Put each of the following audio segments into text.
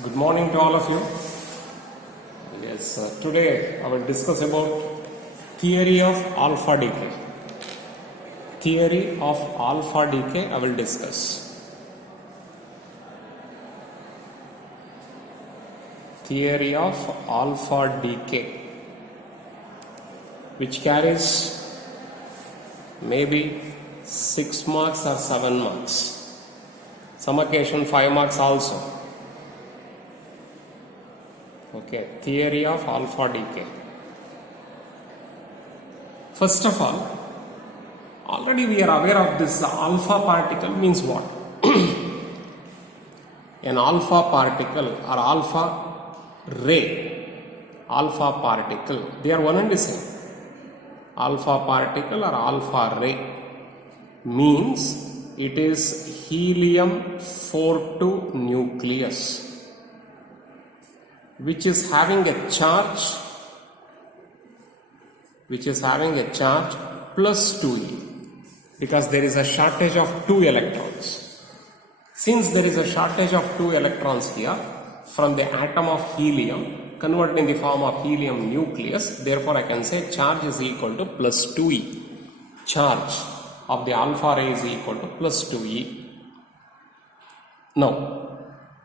Good morning to all of you. Yes, today I will discuss about theory of alpha decay. Theory of alpha decay I will discuss. Theory of alpha decay, which carries maybe 6 marks or 7 marks. Some occasion 5 marks also. Okay, theory of alpha decay. First of all, already we are aware of this alpha particle means what? An alpha particle or alpha ray, alpha particle, they are one and the same. Alpha particle or alpha ray means it is helium 42 nucleus, which is having a charge plus 2e, because there is a shortage of 2 electrons. Since there is a shortage of 2 electrons here from the atom of helium converted in the form of helium nucleus, therefore I can say charge is equal to plus 2e. Charge of the alpha ray is equal to plus 2e. Now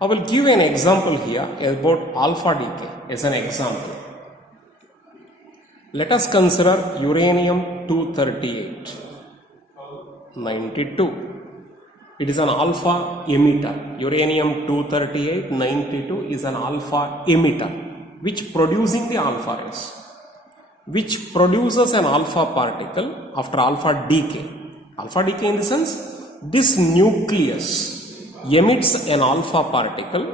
I will give an example here about alpha decay as an example. Let us consider uranium-238 92. It is an alpha emitter. Uranium-238 92 is an alpha emitter which producing the alpha rays, which produces an alpha particle after alpha decay. Alpha decay in the sense, this nucleus emits an alpha particle.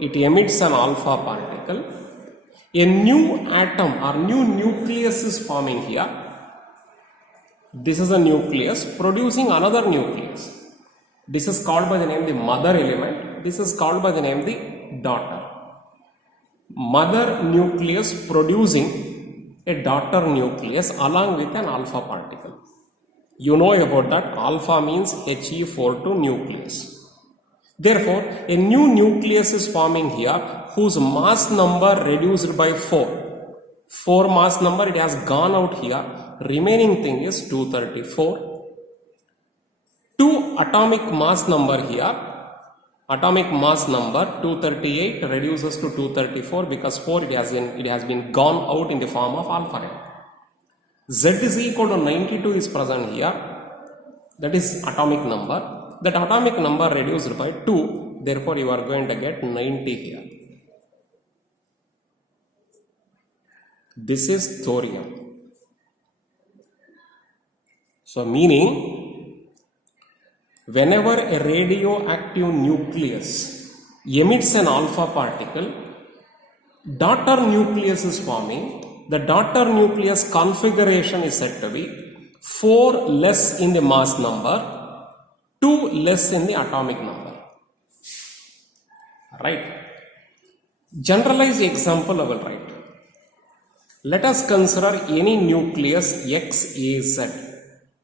It emits an alpha particle. A new atom or new nucleus is forming here. This is a nucleus producing another nucleus. This is called by the name the mother element. This is called by the name the daughter. Mother nucleus producing a daughter nucleus along with an alpha particle. You know about that. Alpha means He42 nucleus. Therefore, a new nucleus is forming here whose mass number reduced by 4. 4 mass number, it has gone out here. Remaining thing is 234. 2 atomic mass number here. Atomic mass number 238 reduces to 234 because 4 it has been gone out in the form of alpha ray. Z is equal to 92 is present here. That is atomic number. That atomic number reduced by 2, therefore you are going to get 90 here. This is thorium. So meaning, whenever a radioactive nucleus emits an alpha particle, daughter nucleus is forming. The daughter nucleus configuration is said to be 4 less in the mass number, 2 less in the atomic number. Right? Generalized example I will write. Let us consider any nucleus XAZ.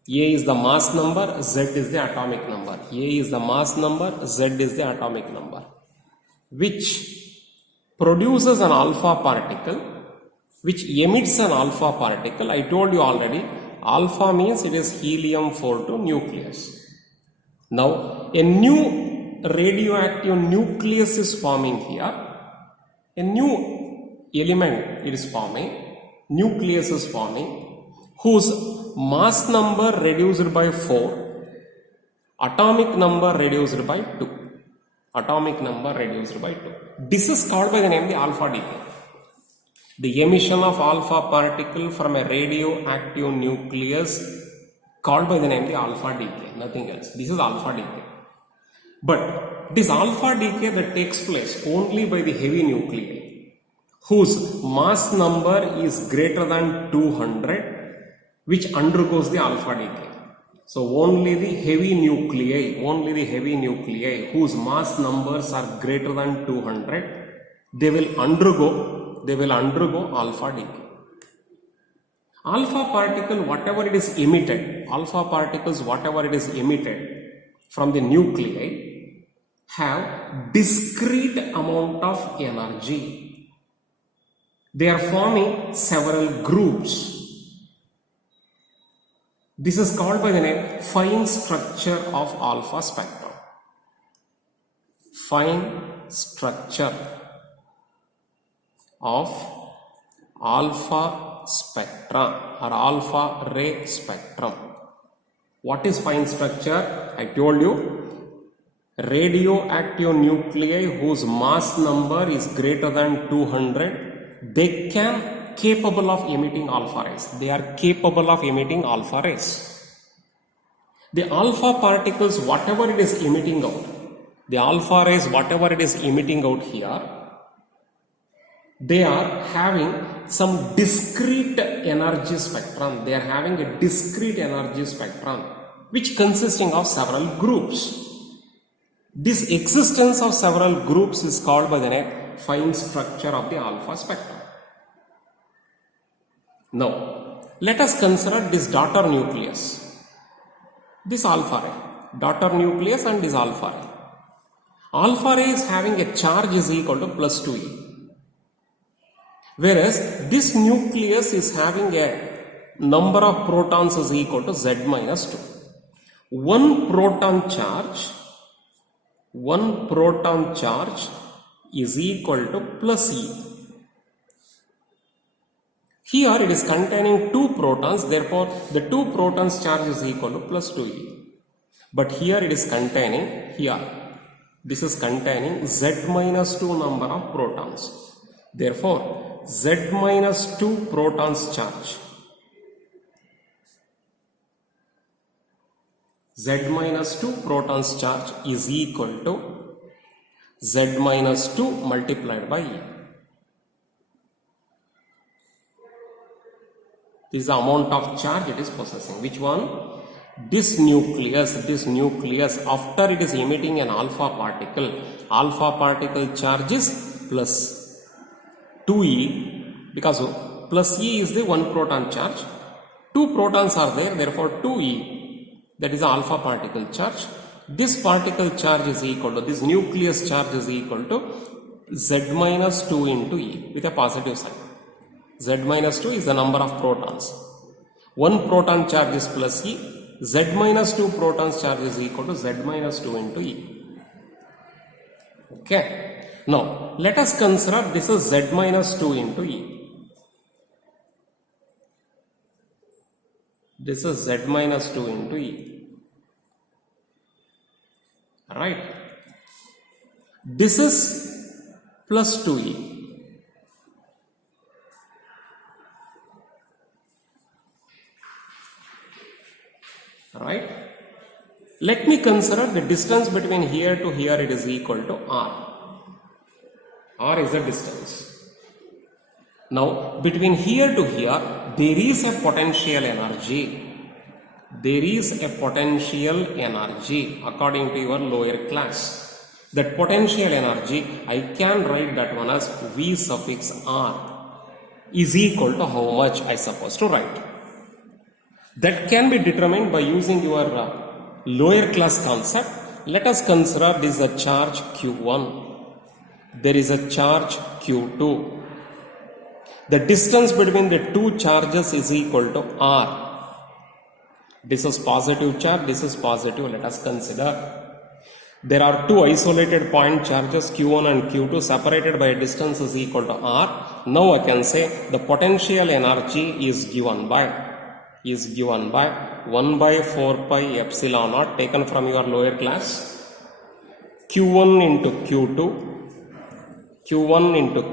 A is the mass number, Z is the atomic number. A is the mass number, Z is the atomic number, which produces an alpha particle, which emits an alpha particle. I told you already, alpha means it is helium-42 nucleus. Now, a new radioactive nucleus is forming here. A new element it is forming, nucleus is forming, whose mass number reduced by 4, atomic number reduced by 2. Atomic number reduced by 2. This is called by the name the alpha decay. The emission of alpha particle from a radioactive nucleus called by the name the alpha decay, nothing else. This is alpha decay. But this alpha decay that takes place only by the heavy nuclei, whose mass number is greater than 200, which undergoes the alpha decay. So only the heavy nuclei whose mass numbers are greater than 200, they will undergo alpha decay. Alpha particle, whatever it is emitted, alpha particles, whatever it is emitted from the nuclei, have discrete amount of energy. They are forming several groups. This is called by the name fine structure of alpha spectrum. Fine structure of alpha spectrum or alpha ray spectrum. What is fine structure? I told you, radioactive nuclei whose mass number is greater than 200, they can capable of emitting alpha rays. They are capable of emitting alpha rays. The alpha particles, whatever it is emitting out, the alpha rays, whatever it is emitting out here, they are having some discrete energy spectrum. They are having a discrete energy spectrum which consisting of several groups. This existence of several groups is called by the name fine structure of the alpha spectrum. Now, let us consider this daughter nucleus, this alpha ray, daughter nucleus and this alpha ray. Alpha ray is having a charge is equal to plus 2e. Whereas this nucleus is having a number of protons is equal to Z minus 2. One proton charge is equal to plus E. Here it is containing 2 protons, therefore the 2 protons charge is equal to plus 2E. But here it is containing, this is containing Z minus 2 number of protons. Therefore, Z minus 2 protons charge. Z minus 2 protons charge is equal to Z minus 2 multiplied by E. This is the amount of charge it is possessing. Which one? This nucleus after it is emitting an alpha particle charge is plus 2e, because plus e is the one proton charge. 2 protons are there, therefore 2e, that is the alpha particle charge. This particle charge is equal to, this nucleus charge is equal to Z minus 2 into e with a positive sign. Z minus 2 is the number of protons. 1 proton charge is plus e. Z minus 2 protons charge is equal to Z minus 2 into e. Okay. Now, let us consider this is Z minus 2 into e. This is Z minus 2 into e. Right. This is plus 2e. Right. Let me consider the distance between here to here, it is equal to r. R is the distance. Now, between here to here, there is a potential energy. There is a potential energy according to your lower class. That potential energy, I can write that one as V suffix R is equal to how much I supposed to write. That can be determined by using your lower class concept. Let us consider this is a charge Q1. There is a charge Q2. The distance between the 2 charges is equal to R. This is positive charge, this is positive. Let us consider. There are 2 isolated point charges Q1 and Q2 separated by a distance is equal to R. Now I can say the potential energy is given by 1 by 4 pi epsilon naught taken from your lower class. Q1 into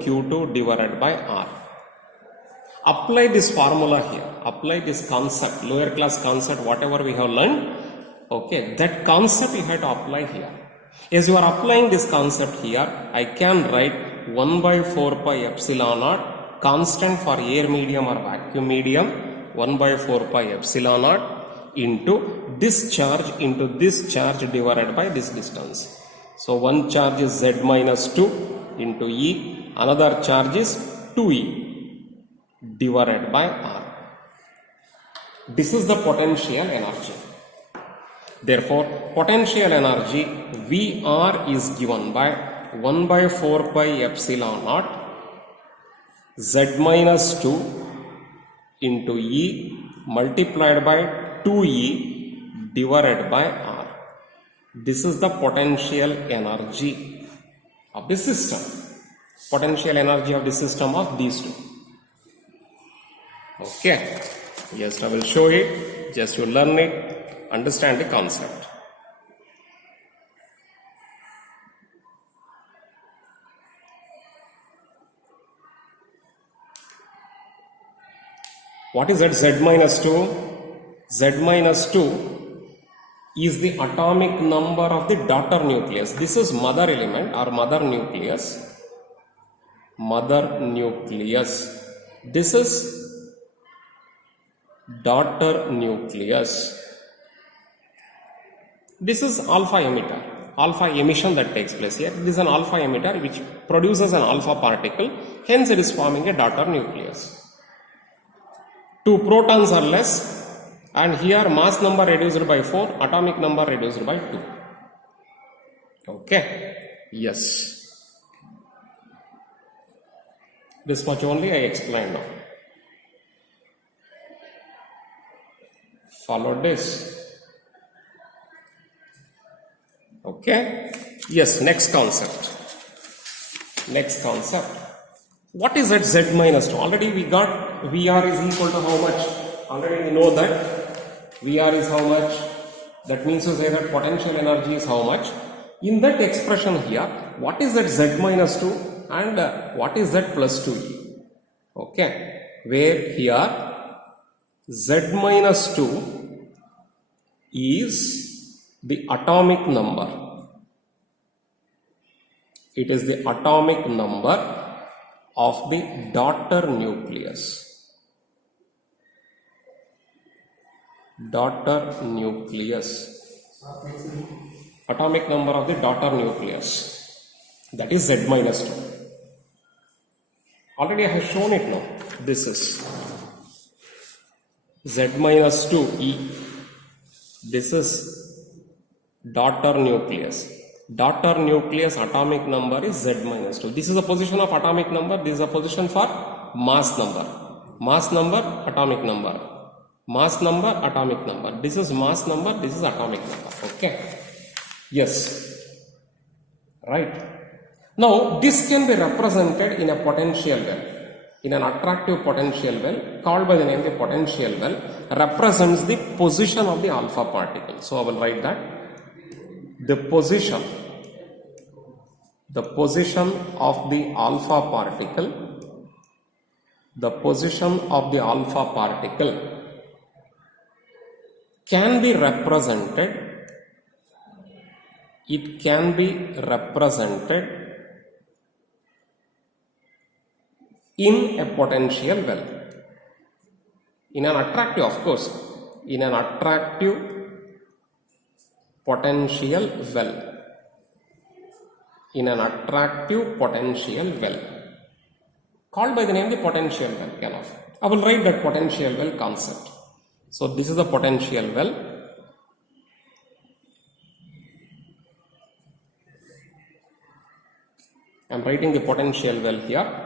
Q2 divided by R. Apply this formula here. Apply this concept, lower class concept, whatever we have learned. Okay, that concept you have to apply here. As you are applying this concept here, I can write 1 by 4 pi epsilon naught constant for air medium or vacuum medium, 1 by 4 pi epsilon naught into this charge divided by this distance. So one charge is Z minus 2 into E, another charge is 2E divided by R. This is the potential energy. Therefore, potential energy VR is given by 1 by 4 pi epsilon naught Z minus 2 into E multiplied by 2E divided by R. This is the potential energy of the system. Potential energy of the system of these two. Okay. Yes, I will show it. Just you learn it, understand the concept. What is that Z minus 2? Z minus 2 is the atomic number of the daughter nucleus. This is mother element or mother nucleus. Mother nucleus. This is daughter nucleus. This is alpha emitter. Alpha emission that takes place here. This is an alpha emitter which produces an alpha particle. Hence it is forming a daughter nucleus. 2 protons are less, and here mass number reduced by 4, atomic number reduced by 2. Okay. Yes. This much only I explained now. Follow this. Okay. Yes, next concept. Next concept. What is that Z minus 2? Already we got VR is equal to how much? Already we know that VR is how much. That means to say that potential energy is how much. In that expression here, what is that Z minus 2 and what is that plus 2E? Okay. Where here Z minus 2 is the atomic number. It is the atomic number of the daughter nucleus. Daughter nucleus. Atomic number of the daughter nucleus. That is Z minus 2. Already I have shown it now. This is Z minus 2E. This is daughter nucleus. Daughter nucleus atomic number is Z minus 2. This is the position of atomic number. This is the position for mass number. Mass number, atomic number. Mass number, atomic number. This is mass number. This is atomic number. Okay. Yes. Right. Now, this can be represented in a potential well. In an attractive potential well, called by the name the potential well, represents the position of the alpha particle. So, I will write that. The position of the alpha particle, the position of the alpha particle can be represented, it can be represented in a potential well. In an attractive, of course, in an attractive potential well. In an attractive potential well. Called by the name the potential well. Enough. I will write that potential well concept. So this is the potential well. I am writing the potential well here.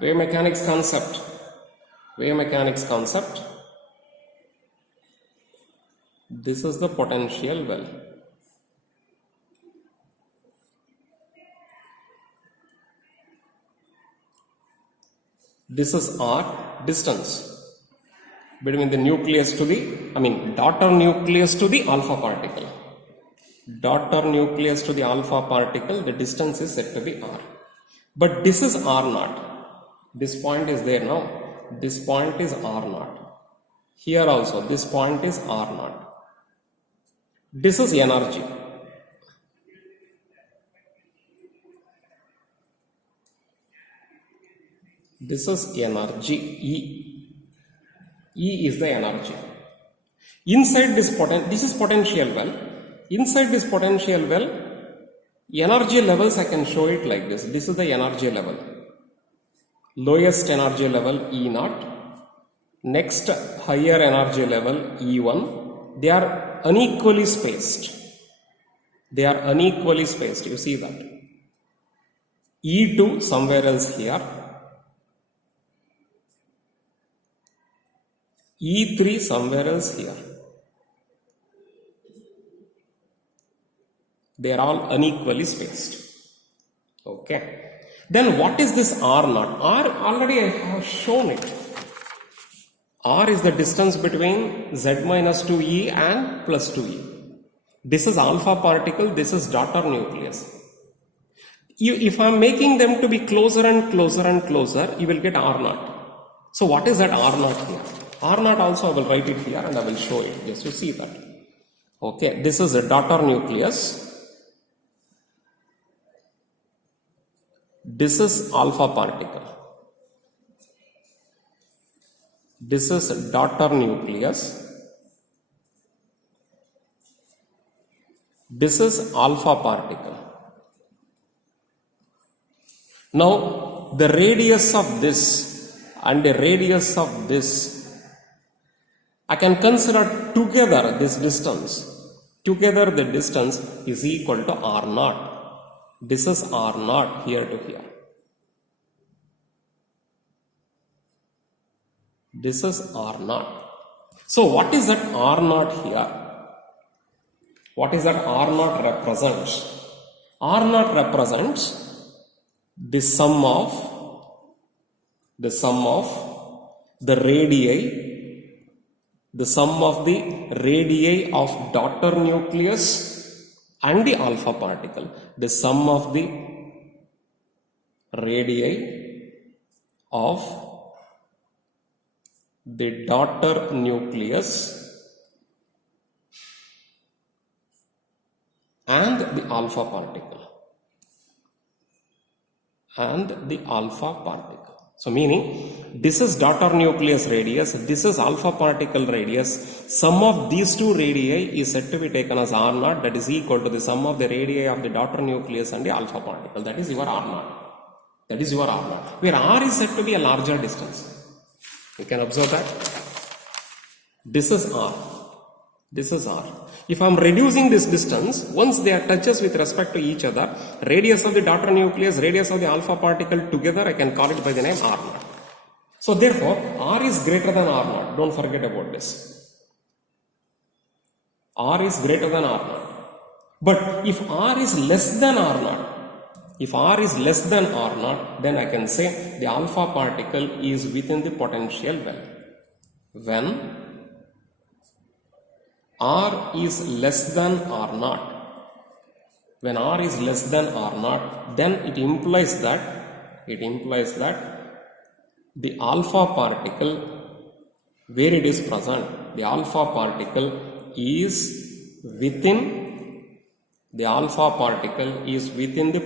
Wave mechanics concept. Wave mechanics concept. This is the potential well. This is R, distance between the nucleus to the, daughter nucleus to the alpha particle. Daughter nucleus to the alpha particle, the distance is said to be R. But this is R naught. This point is there now. This point is R naught. Here also, this point is R naught. This is energy. This is energy, E. E is the energy. Inside this is potential well. Inside this potential well, Energy levels, I can show it like this. This is the energy level. Lowest energy level E0. Next higher energy level E1. They are unequally spaced. They are unequally spaced. You see that. E2 somewhere else here. E3 somewhere else here. They are all unequally spaced. Okay. Then what is this R0? R already I have shown it. R is the distance between Z minus 2E and plus 2E. This is alpha particle, this is daughter nucleus. If I am making them to be closer and closer and closer, you will get R0. So what is that R0 here? R0 also I will write it here and I will show it. Just you see that. Okay, this is a daughter nucleus. This is alpha particle. This is daughter nucleus. This is alpha particle. Now the radius of this and the radius of this, I can consider together this distance. Together the distance is equal to R0. This is R0 here to here. This is R0. So what is that R0 here? What is that R0 represents? R0 represents the sum of the radii, the sum of the radii of daughter nucleus and the alpha particle, the sum of the radii of the daughter nucleus and the alpha particle. So meaning this is daughter nucleus radius, this is alpha particle radius. Sum of these two radii is said to be taken as R0, that is equal to the sum of the radii of the daughter nucleus and the alpha particle. That is your R0. That is your R0. Where R is said to be a larger distance. You can observe that. This is R. This is R. If I am reducing this distance, once they are touches with respect to each other, radius of the daughter nucleus, radius of the alpha particle together, I can call it by the name R0. So therefore, R is greater than R0. Don't forget about this. R is greater than R0. But if R is less than R0, if R is less than R0, then I can say the alpha particle is within the potential well. When R is less than R0, when R is less than R0, then it implies that the alpha particle, where it is present, the alpha particle is within the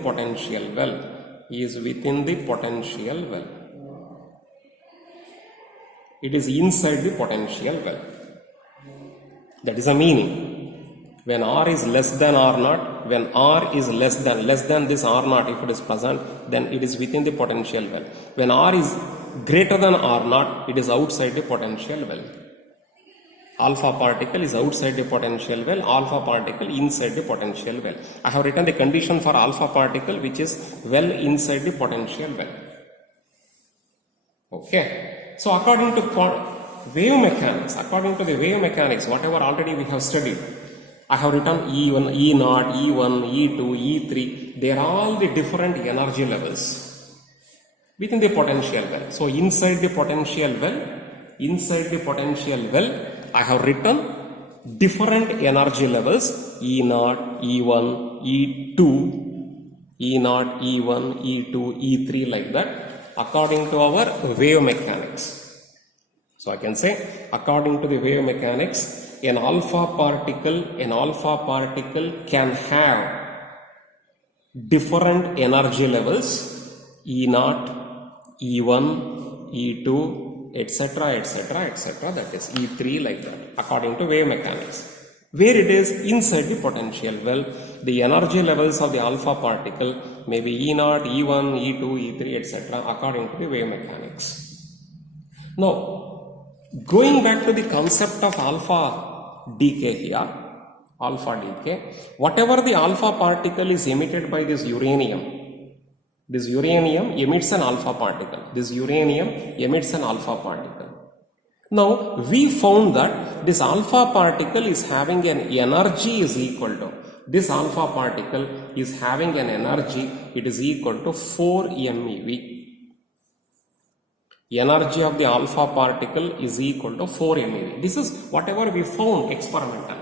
potential well, It is inside the potential well. That is a meaning. When R is less than R0, when R is less than this R0, if it is present, then it is within the potential well. When R is greater than R0, it is outside the potential well. Alpha particle is outside the potential well, alpha particle inside the potential well. I have written the condition for alpha particle, which is well inside the potential well. Okay. So according to wave mechanics, whatever already we have studied, I have written E1, E0, E1, E2, E3. They are all the different energy levels within the potential well. So inside the potential well, I have written different energy levels E0, E1, E2, E0, E1, E2, E3 like that according to our wave mechanics. So I can say according to the wave mechanics, an alpha particle can have different energy levels E0, E1, E2, etc. That is E3 like that according to wave mechanics. where it is inside the potential well. The energy levels of the alpha particle may be E0, E1, E2, E3, etc. according to the wave mechanics. Now, going back to the concept of alpha decay here, alpha decay, whatever the alpha particle is emitted by this uranium emits an alpha particle. This uranium emits an alpha particle. Now, we found that this alpha particle is having an energy is equal to, this alpha particle is having an energy, it is equal to 4 MeV. Energy of the alpha particle is equal to 4 MeV. This is whatever we found experimentally.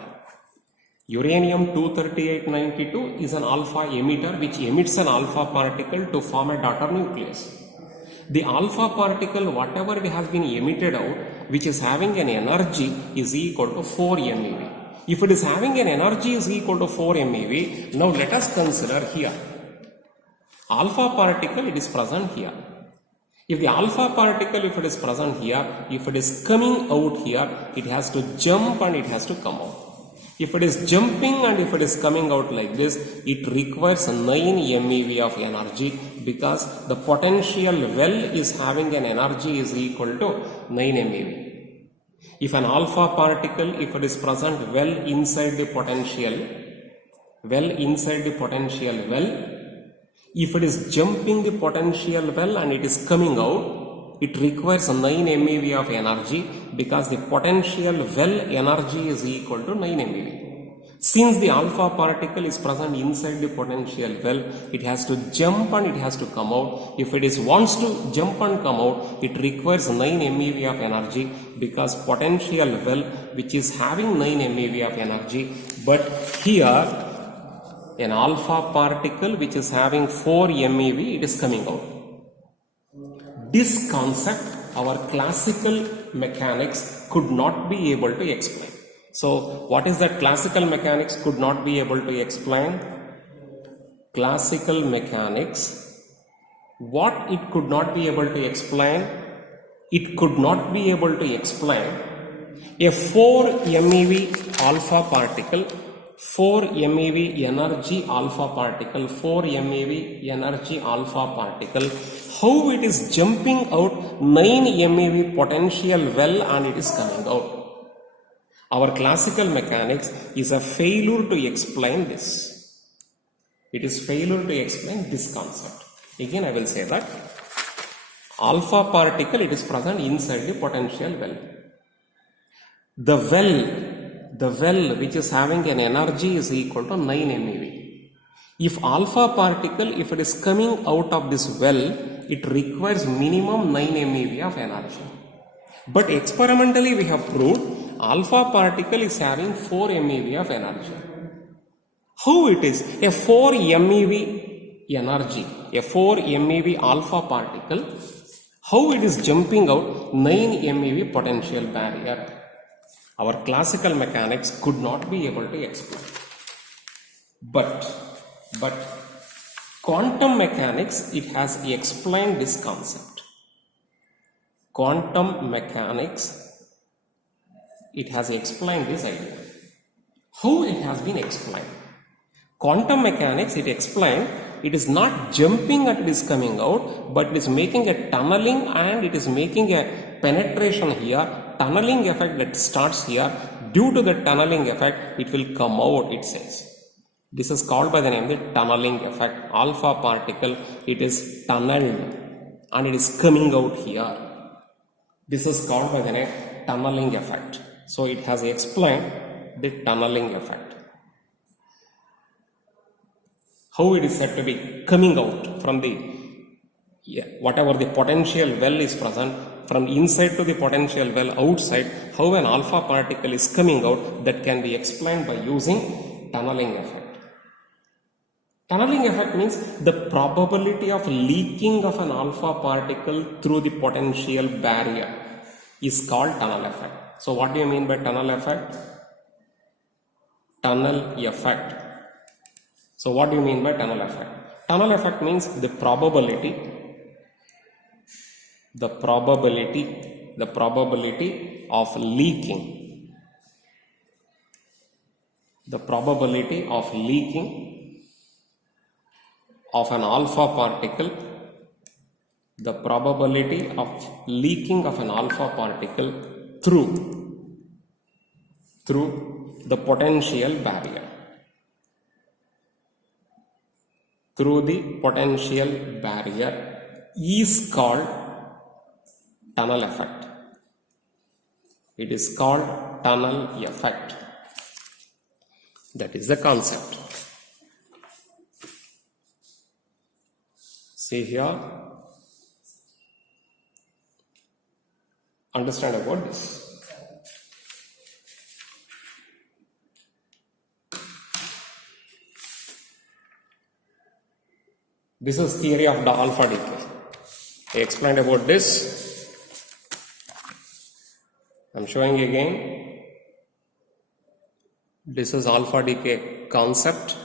Uranium-238-92 is an alpha emitter which emits an alpha particle to form a daughter nucleus. The alpha particle, whatever has been emitted out, which is having an energy, is equal to 4 MeV. If it is having an energy is equal to 4 MeV, now let us consider here. Alpha particle, it is present here. If the alpha particle, if it is present here, if it is coming out here, it has to jump and it has to come out. If it is jumping and if it is coming out like this, it requires 9 MeV of energy because the potential well is having an energy is equal to 9 MeV. If an alpha particle, if it is present well inside the potential well, if it is jumping the potential well and it is coming out, it requires 9 MeV of energy because the potential well energy is equal to 9 MeV. Since the alpha particle is present inside the potential well, it has to jump and it has to come out. If it is wants to jump and come out, it requires 9 MeV of energy because potential well which is having 9 MeV of energy, but here an alpha particle which is having 4 MeV, it is coming out. This concept our classical mechanics could not be able to explain. So what is that classical mechanics could not be able to explain? Classical mechanics, what it could not be able to explain? It could not be able to explain a 4 MeV alpha particle, 4 MeV energy alpha particle, 4 MeV energy alpha particle, how it is jumping out 9 MeV potential well and it is coming out. Our classical mechanics is a failure to explain this. It is failure to explain this concept. Again, I will say that alpha particle, it is present inside the potential well. The well which is having an energy is equal to 9 MeV. If alpha particle, if it is coming out of this well, it requires minimum 9 MeV of energy. But experimentally we have proved alpha particle is having 4 MeV of energy. How it is? A 4 MeV energy, a 4 MeV alpha particle, how it is jumping out 9 MeV potential barrier? Our classical mechanics could not be able to explain. But quantum mechanics, it has explained this concept. Quantum mechanics, it has explained this idea. How it has been explained? Quantum mechanics, it explained it is not jumping and it is coming out, but it is making a tunneling and it is making a penetration here, tunneling effect that starts here. Due to the tunneling effect, it will come out, it says. This is called by the name the tunneling effect. Alpha particle, it is tunneled and it is coming out here. This is called by the name tunneling effect. So it has explained the tunneling effect. How it is said to be coming out from the whatever the potential well is present, from inside to the potential well outside, how an alpha particle is coming out, that can be explained by using tunneling effect. Tunneling effect means the probability of leaking of an alpha particle through the potential barrier is called tunnel effect. So what do you mean by tunnel effect? Tunnel effect. So what do you mean by tunnel effect? Tunnel effect means the probability of leaking the probability of leaking of an alpha particle, the probability of leaking of an alpha particle through the potential barrier. Through the potential barrier is called tunnel effect. It is called tunnel effect. That is the concept. See here, understand about this. This is theory of the alpha decay. I explained about this. I'm showing again. This is alpha decay concept.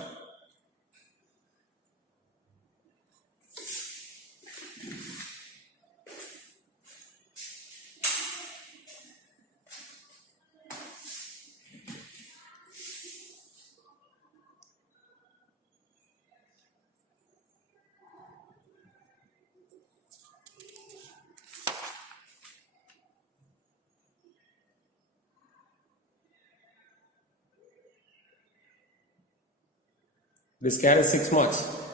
This carries 6 marks.